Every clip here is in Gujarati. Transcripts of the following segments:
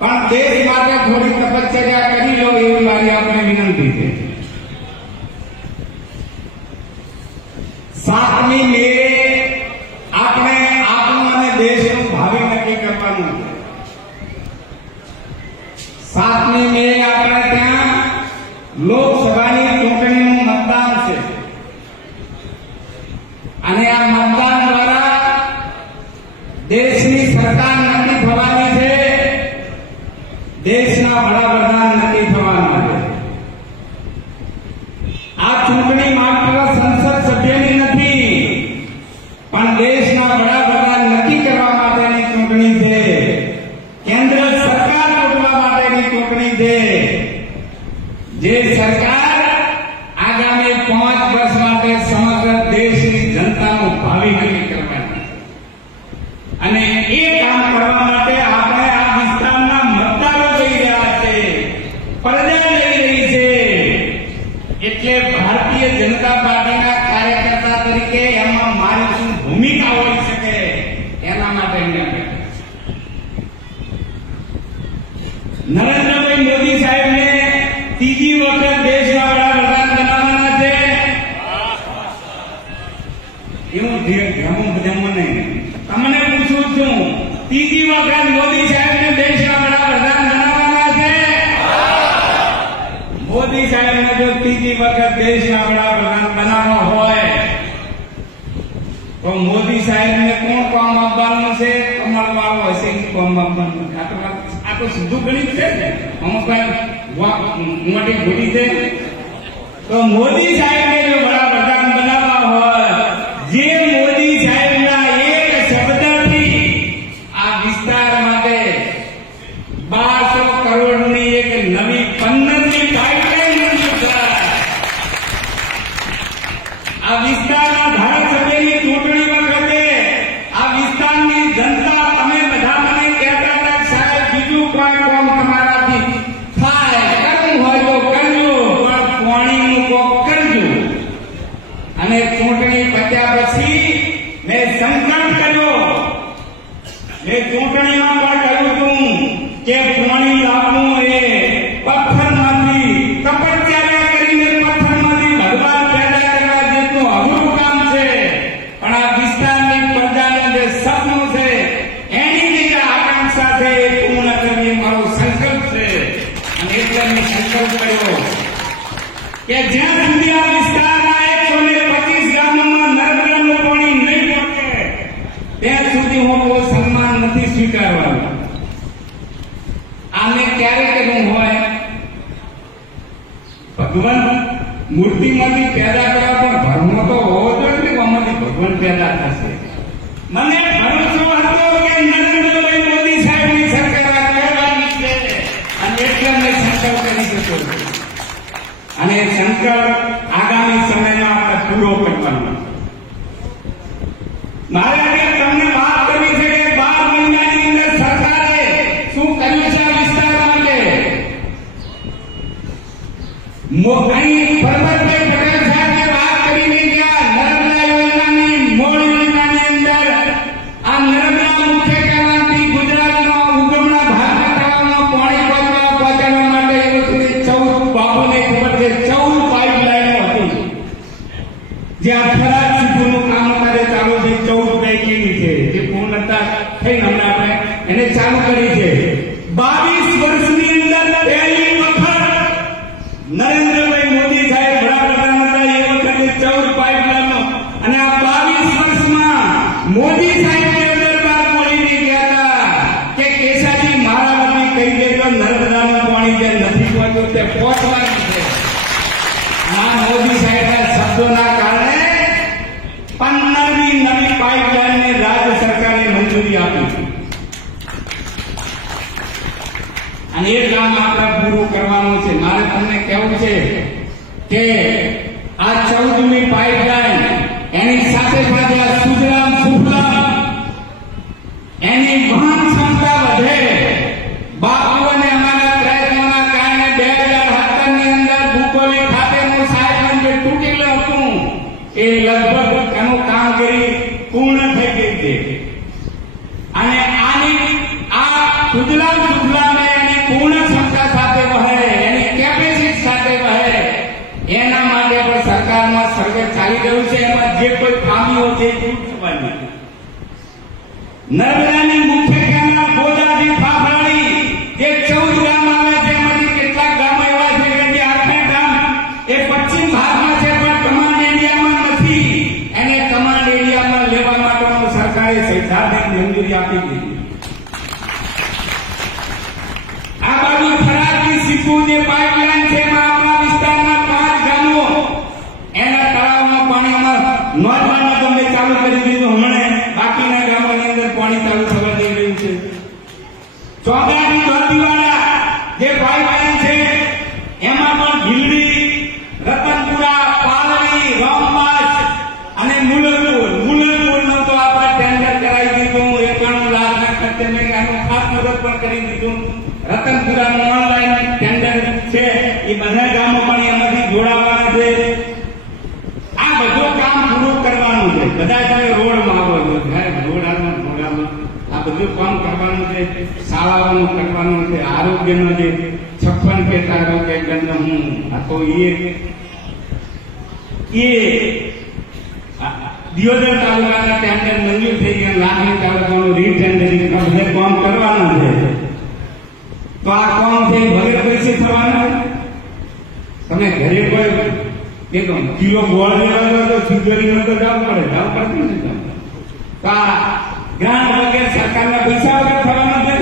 પણ દેશ માટે થોડી તપશ્ચર્યા કરી લો એવી મારી આપણે વિનંતી છે. 7મી મે આપણે આપણું અને દેશનું ભાવિ નક્કી કરવાનું છે. 7મી મે આપણે ત્યાં લોકસભાની ચૂંટણીનું મતદાન છે અને આ મતદાન દ્વારા દેશની સરકાર નક્કી થવાની છે, દેશના વડાપ્રધાન નક્કી થવાના છે. આ ચૂંટણી માત્ર સંસદ સભ્યની નથી, પણ દેશના વડાપ્રધાન નક્કી કરવા માટેની ચૂંટણી છે. કેન્દ્ર સરકાર ચૂંટવા માટેની ચૂંટણી છે. જે સરકાર આગામી 5 વર્ષ માટે સમગ્ર દેશની જનતાનું ભાવિ નક્કી કરવાની અને એ કામ કરવા માટે આપણે આ વિસ્તારના મતદારો જઈ રહ્યા છે, પ્રજા જઈ રહી છે. એટલે ભારતીય જનતા પાર્ટીના કાર્યકર્તા તરીકે એમાં મારી શું ભૂમિકા હોઈ શકે એના માટે નરેન્દ્રભાઈ મોદી સાહેબને ત્રીજી વખત દેશના વડાપ્રધાન બનાવવાના છે. એવું તમને પૂછું છું, ત્રીજી વખત મોદી સાહેબને દેશના વડાપ્રધાન બનાવવાના છે. મોદી સાહેબને જો ત્રીજી વખત દેશના વડાપ્રધાન બનાવવા હોય તો મોદી સાહેબને કોણ કામ આપવાનું છે? કમળવાળો હશે કામ આપવાનું. આ તો સીધું ગણિત છે ને, અમુક મોટી ભૂલી છે. તો મોદી સાહેબને જો વડાપ્રધાન બનાવવા હોય, જે મોદી સાહેબના એક શબ્દથી આ વિસ્તાર માટે 1200 કરોડની એક નવી 15મી પાઇપલાઇન મંજૂર થાય. આ વિસ્તારના ધારાસભ્યની ચૂંટણી વખતે આ વિસ્તારની જનતા તમે બધા મને કહેતા હતા સાહેબ બીજું કોઈ કામ તમારાથી થાય, કરવું હોય તો કરજો, પણ પાણીનું કોક કરજો. અને ચૂંટણી પત્યા પછી મેં સંકલ્પ કર્યો, મેં ચૂંટણીમાં પણ કહ્યું હતું કે પાણી લાવવું એ પથ્થરમાંથી તપસ્યા કરીને પથ્થરમાંથી ભગવાન પેદા કરવા જેટલું અઘરું કામ છે. પણ આ વિસ્તારની પ્રજાનું જે સપનું છે, એની જે આકાંક્ષા છે એ પૂર્ણ કરવી મારો સંકલ્પ છે. અને એટલે મેં સંકલ્પ કર્યો કે જ્યાં સુધી આ વિસ્તારના 125 ગામોમાં નર્મદાનું પાણી નહીં પહોંચે ત્યાં સુધી હું કોઈ સન્માન નથી સ્વીકારવાનું. આને ક્યારે કરવું હોય? ભગવાન મૂર્તિમાંથી પેદા કરવા પણ ભરમો તો હોવો જોઈએ ને, આમાંથી ભગવાન પેદા થશે. મને ભરોસો હતો કે નરેન્દ્રભાઈ મોદી સાહેબની સરકાર કરવાની છે અને એટલે મેં સંકલ્પ કરી દીધો. અને સંકલ્પ આગામી સમયમાં આપણે પૂરો કરવાનો. મારે તમને વાત કરવી છે કે 12 મહિનાની અંદર સરકારે શું કર્યું છે આ વિસ્તાર માટે. અહીં પરબતભાઈ પટેલ સાહેબે વાત કરીને ગયા નર્મદા યોજનાની મૂળ યોજનાની અંદર આ નર્મદા મુખ્ય કહેવાતી ગુજરાતમાં ઉગમણા ભાગના તળાવમાં પાણી પહોંચાડવા માટે એ વખતે 14 બાપુને ખબર છે 14 પાઇપલાઇનો હતી. જ્યાં થરાદ સુધીનું કામ અત્યારે ચાલુ છે. 14 પૈકીની છે જે પૂર્ણતા થઈને હમણાં આપણે એને ચાલુ કરી છે. 22 વર્ષની અંદર પહેલી વખત નરેન્દ્રભાઈ મોદી સાહેબ વડાપ્રધાન હતા એ વખતે 14 પાઇપલાઇનો. અને આ 22 વર્ષમાં મોદી સાહેબ દરબાર બોલીને ગયા હતા કે કેસાજી મારા વતી કહી દેજો નર્મદાનું પાણી જે નથી પહોંચ્યું તે પહોંચવાનું છે. આ મોદી સાહેબના શબ્દોના કારણે 15મી નવી પાઇપલાઇનને રાજ્ય સરકારે મંજૂરી આપી. અને એ કામ આપણે પૂરું કરવાનું છે. મારે તમને કહેવું છે કે આ 14મી પાઇપલાઇન એની સાથે સાથે સુજલામ સુફલામ એની વહન ક્ષમતા વધે. બાપુ અને અમારા પ્રયત્નોના કારણે 2017ની અંદર ભૂગોળી ખાતેનું સાયકલ જે તૂટેલું હતું એ લગભગ એનું કામગીરી પૂર્ણ થઈ ગઈ છે. અને આની આ સુજલામ સુફલામ નર્મદાની મુખ્ય કેનાલ ગોદાથી ફાફડાડી જે 14 ગામ આવે છે, એમાંથી કેટલાક ગામો એવા છે કે જે આખે ગામ એ પશ્ચિમ ભાગમાં છે પણ કમાન્ડ એરિયામાં નથી. એને કમાન્ડ એરિયામાં લેવા માટેનો સરકારે સૈદ્ધાંતિક મંજૂરી આપી દીધી. આ બાજુ થરાદથી સીધું જે પાઇપલાઇન છે એમાં આપણા વિસ્તારના 5 ગામો એના તળાવમાં પાણીમાં નોંધવાનું તમે ચાલુ કરી દીધું. હમણાં બાકીના ગામોની અંદર પાણી ચાલુ થવા જઈ રહ્યું છે. ચોગાડી દોરડીવાળા જે પાઇપલાઇન છે એમાં પણ ભીલડી, રતનપુરા, પાલડી, રામબાસ અને મુલરપુરનો તો આપણે ટેન્ડર કરાવી દીધું. 91 લાખના ખર્ચે મેં આનું ખાતમુહૂર્ત પણ કરી દીધું. રતનપુરાનું ઓનલાઈન ટેન્ડર છે, એ બધા ગામો પણ એમાંથી જોડાવાના છે. આ બધું કામ પૂરું કરવાનું છે. બધા તમે રોડ માંગો છો, રોડ આ બધું કામ કરવાનું છે. શાળાઓનું કરવાનું છે, આરોગ્યનો જે 56 પેટા આરોગ્ય કેન્દ્ર હું આ તો એ દિયોદર તાલુકાના ટેન્ડર મંજૂર થઈ ગયા. લાખણી તાલુકાનું રીટેન્ડરિંગ બધે કામ કરવાનું છે. તો આ કામ છે વગેરે પૈસે થવાના. તમે ઘરે કોઈ એક કિલો ગોળ લેવા તો સુધરીમાં તો જવું પડે, જવું પડતું નથી. તો આ ગ્રાન્ટ વગેરે સરકારના પૈસા વગર થવાના છે.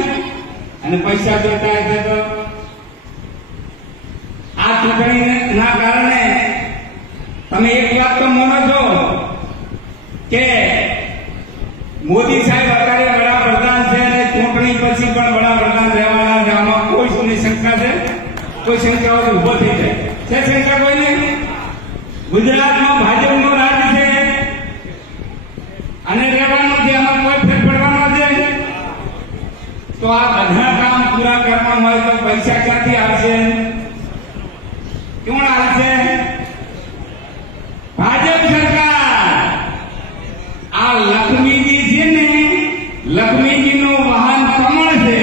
અને પૈસા જોતા છે તો આ ચૂંટણીના કારણે તમે એક વાત તો માનો છો કે મોદી સાહેબ અત્યારે વડાપ્રધાન છે અને ચૂંટણી પછી પણ વડાપ્રધાન રહેવાના છે. આમાં કોઈ શું શંકા છે? કોઈ શંકાઓ ઉભો થઈ જાય છે? શંકા કોઈ નહીં. ગુજરાતમાં ભાજપનું રાજ છે અને રહેવાનું છે, આમાં કોઈ ફેર પડવાનો છે. તો આ બધા કામ પૂરા કરવા હોય તો પૈસા ક્યાંથી આવશે? કોણ આવશે? ભાજપ સરકાર. આ લક્ષ્મીજી છે ને, લક્ષ્મીજીનું વાહન કમળ છે.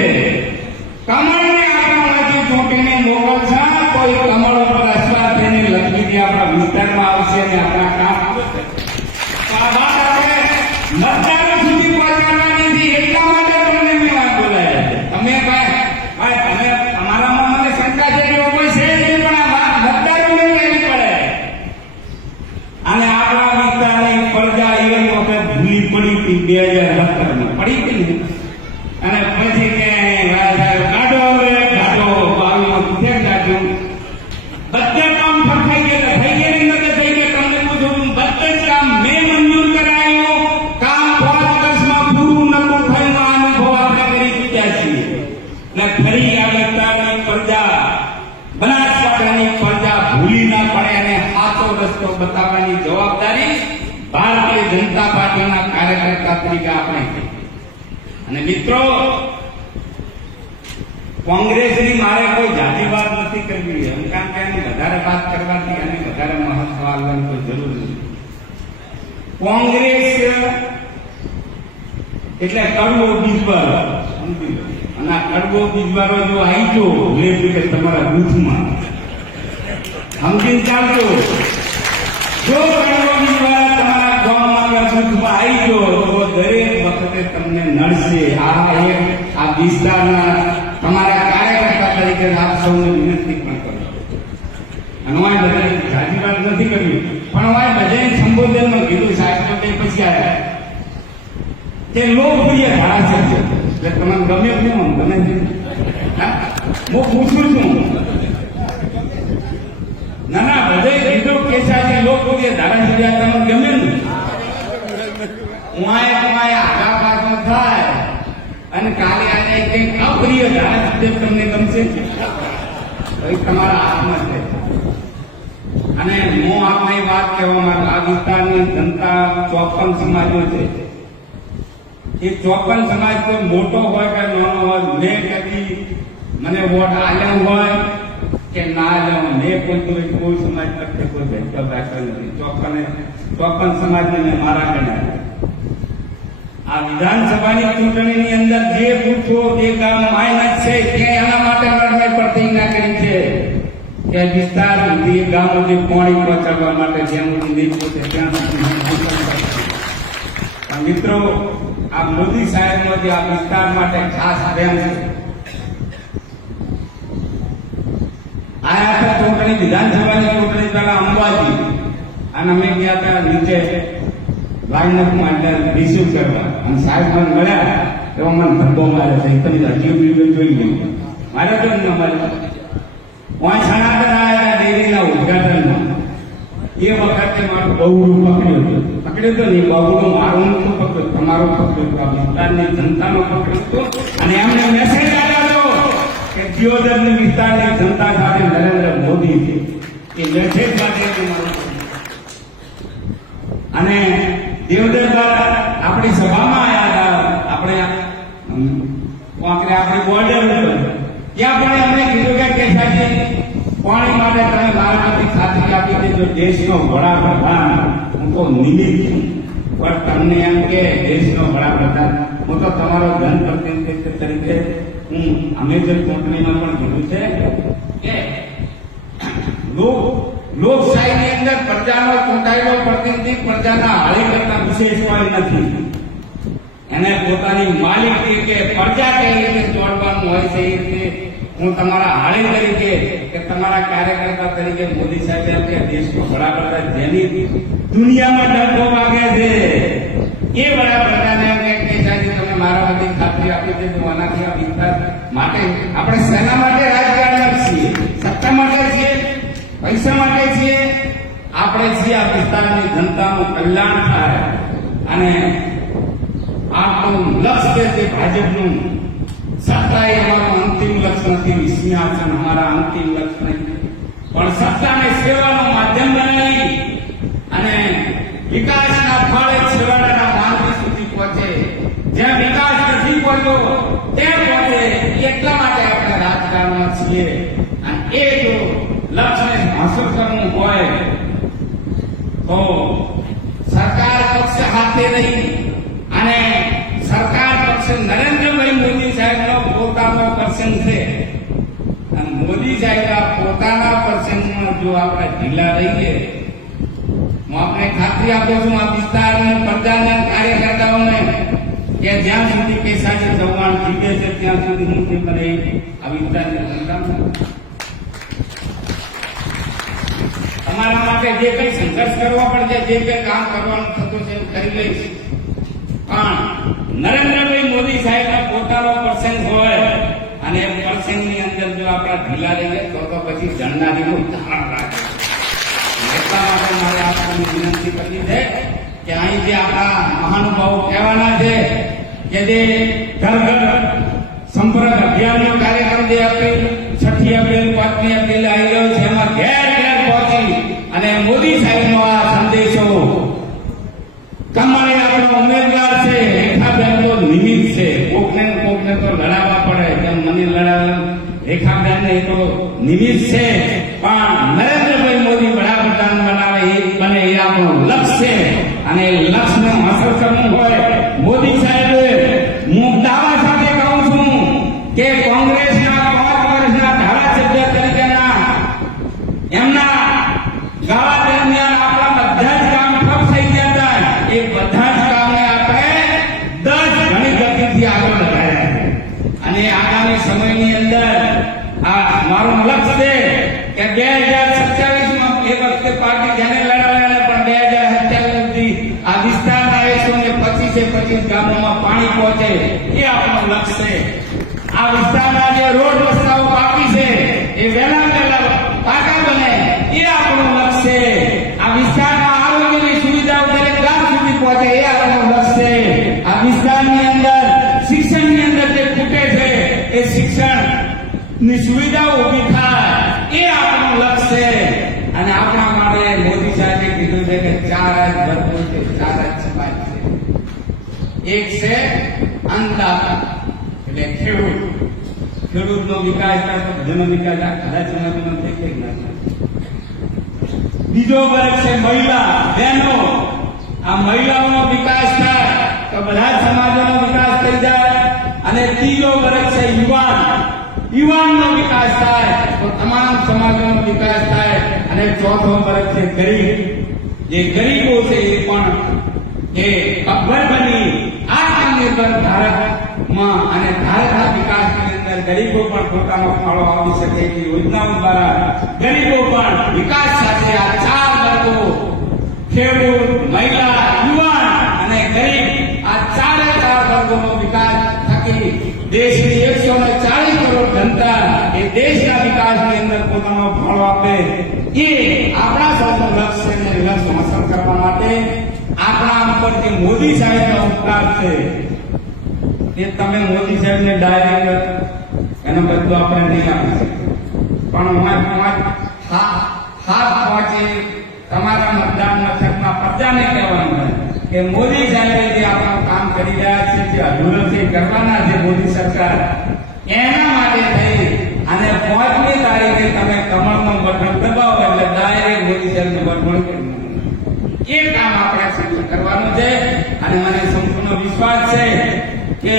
કમળને આપણામાંથી ચોંટીને મોકલશે તો એ કમળ ઉપર અસર થઈને લક્ષ્મીજી આપણા વિસ્તારમાં આવશે અને આપણા કામ કરશે. આ વાત આપણે મતદારો સુધી પહોંચાડવાની નથી. એટલા માટે તમને મેં વાત બોલાયા છે. તમે તમે અમારામાં મને શંકા છે કે કોઈ છે નહીં, પણ આ વાત મતદારોને કહેવી પડે. અને આપણા વિસ્તારની પ્રજા એ વખત ભૂલી પડી હતી 2017 પડી હતી. અને પછી કે કાઢો બાવીમાં ક્યાં કાઢ્યું? બધા કામ ફરખાઈ ગયા. થઈ ગયા નહીં નથી થઈ ગયા. તમને પૂછું બધા જ કામ મેં મંજૂર કરાયું. કામ 5 વર્ષમાં પૂરું નતું થયું. આ અનુભવ આપણે કરી ચૂક્યા છીએ. અને ફરી આ વિસ્તારની પ્રજા, બનાસકાંઠાની પ્રજા ભૂલી ના પડે અને સાચો રસ્તો બતાવવાની જવાબદારી ભારતીય જનતા પાર્ટીના કાર્યકર્તા તરીકે આપણે. અને મિત્રો, કોંગ્રેસની મારે કોઈ જાતિ વાત નથી કરવી. કારણ કે એની વધારે વાત કરવાથી અને વધારે મહત્વ આપવાની કોઈ જરૂર નથી. કોંગ્રેસ એટલે કડવો બીજવારો, સમજી લો. અને આ કડવો બીજવારો જો આવી ગયો એટલે તમારા બૂથમાં સમજીને ચાલજો. જો કડવો બીજવારો તમારા ગામમાં બૂથમાં આવી ગયો તો દરેક વખતે તમને નડશે. આ વિસ્તારના તમારા કાર્યકર્તા તરીકે આપ સૌને વિનંતી પણ કરું. અને હું બધા જાતિ વાત નથી કરવી, પણ હું બધાને સંબોધનમાં કીધું સાહેબ તો કઈ પછી આવ્યા તે લોકપ્રિય ધારાસભ્ય છે. એટલે તમને ગમે જ નહીં. ગમે જ હું પૂછું છું. ના બધે કીધું કે સાહેબ લોકપ્રિય ધારાસભ્ય તમને ગમે ને? હું તમારે આગા પાછળ થાય અને કાલે આજે કંઈક અપ્રિય ધારાસભ્ય તમને ગમશે તમારા હાથમાં છે. અને હું આપને વાત કહેવા માંગુ, આ વિસ્તારની જનતા 54 સમાજો છે. એ 54 સમાજ કોઈ મોટો હોય કે નાનો હોય, મેં કદી મને વોટ આલ્યો હોય કે ના આલ્યો, મેં કોઈ સમાજ પ્રત્યે કોઈ ભેદભાવ રાખ્યો નથી. 54 સમાજને મેં મારા ગણ્યા. આ વિધાનસભાની ચૂંટણીની અંદર જે પૂછો જે ગામ માઇનસ છે તે એના માટે લડવાઈ પ્રતિજ્ઞા કરી છે કે વિસ્તાર સુધી ગામ સુધી પાણી પહોંચાડવા માટે જ્યાં સુધી નહીં પહોંચે ત્યાં સુધી. મિત્રો, આ મોદી સાહેબનો જે આ વિસ્તાર માટે ખાસ પ્રેમ છે. આયા હતા ચૂંટણી, વિધાનસભાની ચૂંટણી પહેલા અંબાજી, અને અમે ગયા હતા નીચે લાઈનઅપમાં એટલે રિસીવ કરવા, અને સાહેબ મને મળ્યા એવો મને ધબ્બો મારે છે. તમે હજી જોઈ ગયો મારે તો ન મળે. સનાતન આવ્યા ડેરીના ઉદઘાટનમાં એ વખતે મારું બહુડું પકડ્યું તો નહીં, બહુડું મારું નતું પકડ્યું, તમારું પકડ્યું, આ વિસ્તારની જનતાનો પકડ્યું હતું. અને એમને મેસેજ આવ્યો કે દિયોદરની વિસ્તારની જનતા સાથે નરેન્દ્ર મોદી છે. એ મેસેજ માટે અને દિયોદર દ્વારા આપણી સભામાં આવ્યા હતા. આપણે આપણી બોર્ડર ઉપર ત્યાં પણ એમણે કીધું કે કેસાજી પાણી માટે તમે મારામાંથી ખાતરી આપી દેજો. દેશનો વડાપ્રધાન હું તો નિમિત્ત છું, પણ તમને એમ કે દેશનો વડાપ્રધાન હું તો તમારો જનપ્રતિનિધિ તરીકે અમે જે ચૂંટણીમાં પણ કીધું છે કે લોકશાહીની અંદર પ્રજાનો ચૂંટાયેલો પ્રતિનિધિ પ્રજાના હાળી કરતા વિશેષ કોઈ નથી. એને પોતાની માલિકી કે પ્રજા કઈ રીતે જોડવાનું હોય છે એ રીતે હું તમારા હાળી તરીકે કે તમારા કાર્યકર્તા તરીકે મોદી સાહેબ એમ કે દેશનો વડાપ્રધાન જેની દુનિયામાં ડંકો વાગે છે એ વડાપ્રધાન એમ કે સાહેબ તમે મારા વતી ખાતરી આપી દેજો. આનાથી આ વિસ્તાર માટે આપણે સેના માટે રાજકારણ છીએ, સત્તા માટે છીએ, પૈસા માટે છીએ, આપણે છીએ આ વિસ્તારની જનતાનું કલ્યાણ થાય. અને આપણું લક્ષ્ય છે ભાજપનું. સત્તા એ અમારું અંતિમ લક્ષ્ય નથી, સિંહાસન અમારા અંતિમ લક્ષ્ય નથી, પણ સત્તાને સેવાનું માધ્યમ બનાવી અને વિકાસના ફળ છેવાડાના માનવી સુધી પહોંચે. જ્યાં વિકાસ નથી પહોંચ્યો ત્યાં પહોંચે, એટલા માટે આપણે રાજકારણમાં છીએ. અને એ જો લક્ષ્યને હાંસલ કરવું હોય તો સરકાર પક્ષ હાથે રહી અને સરકાર પક્ષ નરેન્દ્રભાઈ મોદી સાહેબનો પોતાનો પર્સન છે. અને મોદી સાહેબના પોતાના પર્સનમાં જો આપણે ઢીલા રહીએ, હું આપણે ખાતરી આપું છું આ વિસ્તારને, પ્રજાના કાર્યકર્તાઓને કે જ્યાં સુધી કેસાજી ચૌહાણ જીતે છે ત્યાં સુધી હું તે મને આ વિસ્તારની જનતા તમારા માટે જે કઈ સંઘર્ષ કરવો પડશે, જે કઈ કામ કરવાનું થતું છે કરી લઈશ. પણ નરેન્દ્રભાઈ મોદી સાહેબના પોતાનો પર્સન હોય અને એ પર્સનની અંદર જો આપણા ઢીલા રહીએ તો પછી જણનારીનું ધારણ રાખે. એટલા માટે મારે આપવાની વિનંતી કરવી છે કે અહીં જે આપણા મહાનુભાવો કહેવાના છે કે જે ઘર ઘર સંપર્ક અભિયાનનો કાર્યક્રમ જે એપ્રિલ 6 એપ્રિલ 5 એપ્રિલ આવી રહ્યો છે, એમાં ઘેર ઘેર પહોંચી અને મોદી સાહેબનો આ સંદેશો કમાણી આપણો ઉમેદવાર છે. રેખાબેન તો નિમિત્ત છે, કોકને તો લડાવવા પડે, તેમ મને લડાવે. રેખાબેન એ તો નિમિત્ત છે, પણ નરેન્દ્રભાઈ મોદી વડાપ્રધાન બનાવે એ બને એ આપણું લક્ષ્ય છે. અને એ લક્ષ્યને હાંસલ કરવું હોય મોદી સાહેબે, હું દાવા સાથે કહું છું કે કોંગ્રેસના 5 વર્ષના ધારાસભ્ય તરીકેના એમના ગાળા દરમિયાન આપણા બધા જ કામ ઠપ થઈ ગયા હતા. એ બધા જ કામને આપણે 10 ગણી ગતિથી આગળ વધાર્યા. અને આગામી સમયની અંદર આ મારું લક્ષ્ય છે કે 2027માં એ વખતે પાર્ટી જેને લડાવે પણ 2027 સુધી આ વિસ્તારના 125 ગામોમાં પાણી પહોંચે એ આપણું લક્ષ્ય છે. આ વિસ્તારના જે રોડ રસ્તાઓ બાકી છે એ વહેલા પાકા બને એ આપણું લક્ષ્ય છે. આ વિસ્તારમાં આરોગ્યની સુવિધાઓ દરેક ગામ સુધી પહોંચે એ આપણું લક્ષ્ય છે. આ વિસ્તારની અંદર શિક્ષણની અંદર જે ખૂટે છે એ શિક્ષણની સુવિધાઓ ઊભી થાય એ આપણું લક્ષ્ય છે. અને આપણા માટે મોદી સાહેબે કીધું છે કે 4 જ ભરપૂર છે, 4 જ છપાય છે. એક છે અન્નદાતા એટલે ખેડૂતનો વિકાસ થાય તો બધાનો વિકાસ બધા સમાજમાં થઈ કે ના. બીજો વર્ગ છે મહિલા બહેનો. આ મહિલાઓનો વિકાસ થાય તો બધા સમાજોનો વિકાસ થઈ જાય. અને ત્રીજો વર્ગ છે યુવાનનો વિકાસ થાય તો તમામ સમાજોનો વિકાસ થાય. અને ચોથો વર્ગ છે ગરીબ. જે ગરીબો છે એ પણ એ અભર બની આત્મનિર્ભર આત્મનિર્ભર ભારતમાં અને ભારતના વિકાસની અંદર ગરીબો પણ પોતાનો ફાળો આપી શકે એવી યોજનાઓ દ્વારા ગરીબો પણ વિકાસ સાથે આ ચાર વર્ગો ખેડૂત, મહિલા, યુવાન અને ગરીબ આ ચારે ચાર વર્ગોનો વિકાસ થકી દેશની 140 કરોડ જનતા એ દેશના વિકાસની અંદર પોતાનો ફાળો આપે એ આપણા સૌનું લક્ષ્ય અને લક્ષ્ય હાંસલ કરવા માટે આપણા ઉપર જે મોદી સાહેબનો ઉપકાર છે એ તમે મોદી સાહેબને ડાયરેક્ટ એનો બદલો આપણે નહીં આપી શકીએ, પણ હાથ પહોંચી તમારા મતદાન મથકમાં પ્રજાને કહેવાનું કે મોદી સાહેબે જે આપણું કામ કરી રહ્યા છે, જે અધૂરથી કરવાના છે મોદી સરકાર, એના માટે થઈ અને 5મી તારીખે તમે કમળનું બટન દબાવો એટલે ડાયરેક્ટ મોદી સાહેબનું બટન એ કામ આપણે સંકલ્પ કરવાનું છે. અને મને સંપૂર્ણ વિશ્વાસ છે કે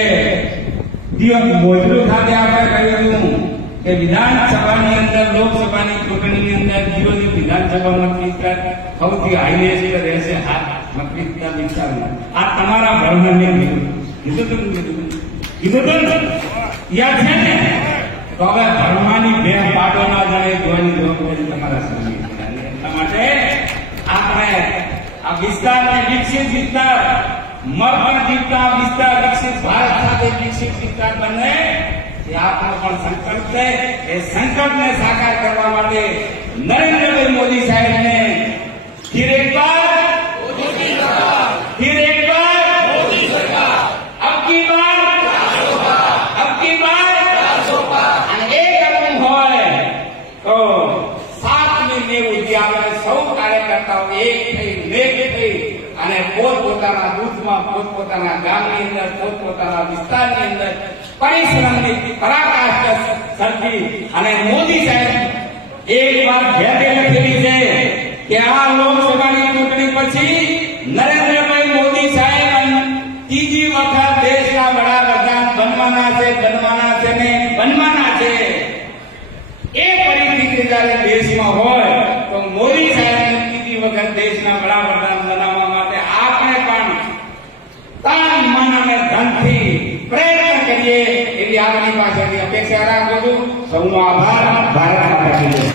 દિવસ મોજલું ખાતે આપણે કહ્યું કે વિધાનસભાની અંદર લોકસભાની ચૂંટણીની અંદર જીરોની વિધાનસભા મત વિસ્તાર સૌથી હાઈએસ્ટ રહેશે. આ મત વિસ્તારમાં આ તમારા ભરણને કીધું યાદ છે ને? તો હવે ભરવાની બે પાડો ના જણે જોવાની જવાબદારી તમારા સામે. એટલા માટે આપણે આ વિસ્તારને વિકસિત વિસ્તાર મરણ જીવતા વિસ્તાર વિકસિત ભારત સાથે વિકસિત વિસ્તાર બને એ આપણો પણ સંકલ્પ છે. એ સંકલ્પને સાકાર કરવા માટે નરેન્દ્રભાઈ મોદી સાહેબને ફિર એક બાર અબ કી બાર અને એ કરવું હોય તો 7મી મે સુધી આપણે સૌ કાર્યકર્તાઓ એક થઈ અને પોતપોતાના બૂથમાં પોતપોતાના ગામની અંદર પોતપોતાના વિસ્તારની અંદર પરિશ્રમની પરાકાષ્ઠા સરખી અને મોદી સાહેબ એક વાત ભેટે લખેલી છે કે આ લોકસભાની ચૂંટણી પછી નરેન્દ્રભાઈ મોદી સાહેબ ત્રીજી વખત દેશના વડાપ્રધાન બનવાના છે. એ પરિસ્થિતિ જ્યારે દેશમાં હોય તો મોદી સાહેબને ત્રીજી વખત દેશના વડાપ્રધાન બનાવવા માટે આપણે પણ તન મન અને ધનથી પ્રયત્ન કરીએ એવી આપણી પાસેથી અપેક્ષા રાખું છું. સૌનો આભાર. ભારત માતા કી જય.